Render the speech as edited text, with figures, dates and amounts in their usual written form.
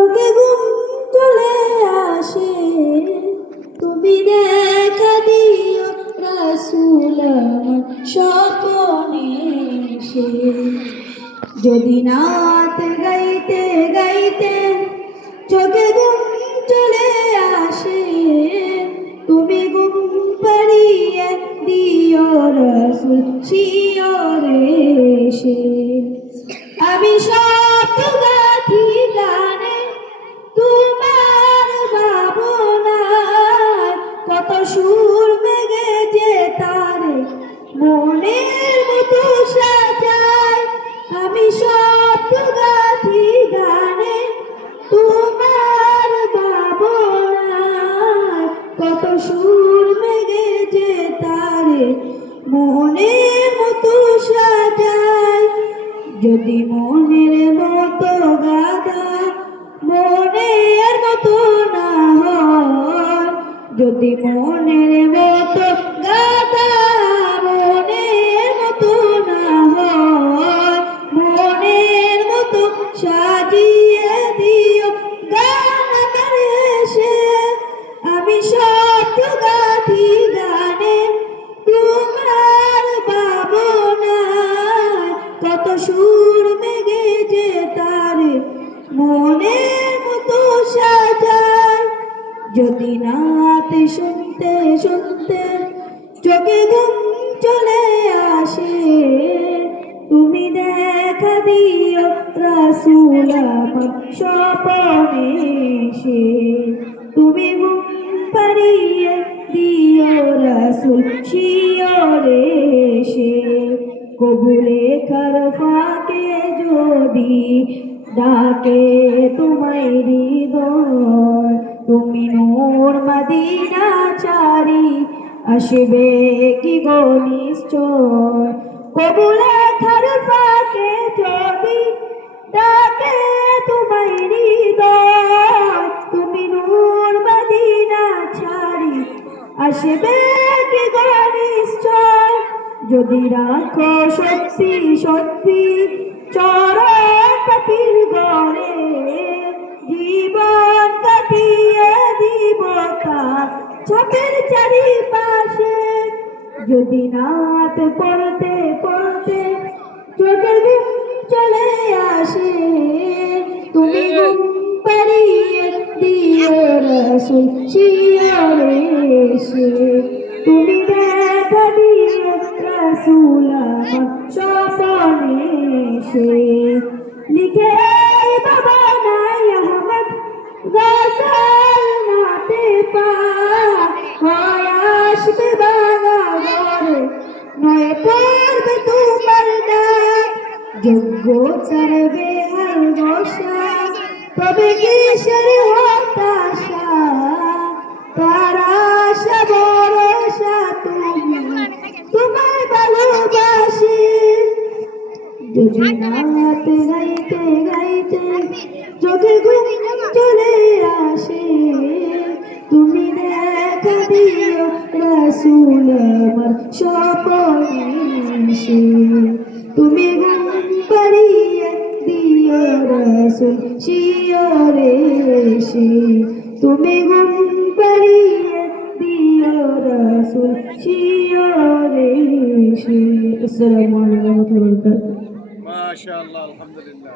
চোখে ঘুম চলে আসে, তুমি দেখা দিও রাসূল আমার স্বপনে এসে। যদি নাত গাইতে গাইতে চোখে ঘুম চলে আসে, তুমি ঘুম পাড়িয়ে দিও রাসূল শিয়রে এসে। আমি সব গাথি গানে তোমার ভাবনায়, কত সুর মেঘেছে তারে মনের মতো সাজায়। আমি সব গাথি গানে তোমার ভাবনায়, কত সুর মেঘেছে তারে মনের মতো সাজায়। যদি মনের মতো গাদা মনের মতো না হয়, যদি মনের মতো গাদা মনের মতো না হয়, মনের মতো সাজিয়ে দিও গান আমার এসে। আমি সব গাথি গানে তোমার ভাবনায়, কত সুর মেঘেছে তারে মনের মতো সাজায়। যদি নাত শুনতে শুনতে চোখে ঘুম চলে আসে, তুমি দেখা দিও রাসূল আমার স্বপনে এসে। তুমি ঘুম পাড়িয়ে দিও রাসূল শিয়রে এসে। কবুলে কার ফাঁকে যদি ডাকে তোমায় হৃদয়, তুমি নূর মদিনা চারি আসবে কি গো নিশ্চয়। কবুলে কার ফাঁকে যদি ডাকে তোমায় হৃদয়, তুমি নূর মদিনা ছাড়ি আসবে কি গো নিশ্চয়। যদি রাখো সত্যি সত্যি চরণ পাখির ঘরে, জীবন কাটিয়ে দিব তার ছাপের চারিপাশে। যদি নাত পড়তে পড়তে চোখে ঘুম চলে আসে, তুমি ঘুম পাড়িয়ে দিও রাসূল শিয়রে এসে। তুমি দেখা দিও রাসূল আমার স্বপনে এসে। লিখে বাবা নাই আহমদ গজল নাতে পা, হয় আসবে বাবা ঘরে নয় পড়বে তোমার ডাক। যোগ্য চারবে আর বসা তবে কিসের হতাশা, তার আশা ভরসা তুমি তোমায় ভালোবাসি। যদি নাত গাইতে গাইতে চোখে ঘুম চলে আসে, তুমি দেখা দিও রাসূল আমার স্বপনে এসে। তুমি ঘুম পাড়িয়ে দিও রাসূল শিয়রে এসে। তুমি ঘুম পাড়িয়ে দিও রাসূল শিয়রে এসে। আসসালামু আলাইকুম ওয়া রাহমাতুল্লাহি ওয়া বারাকাতুহু। মাশাআল্লাহ, আলহামদুলিল্লাহ।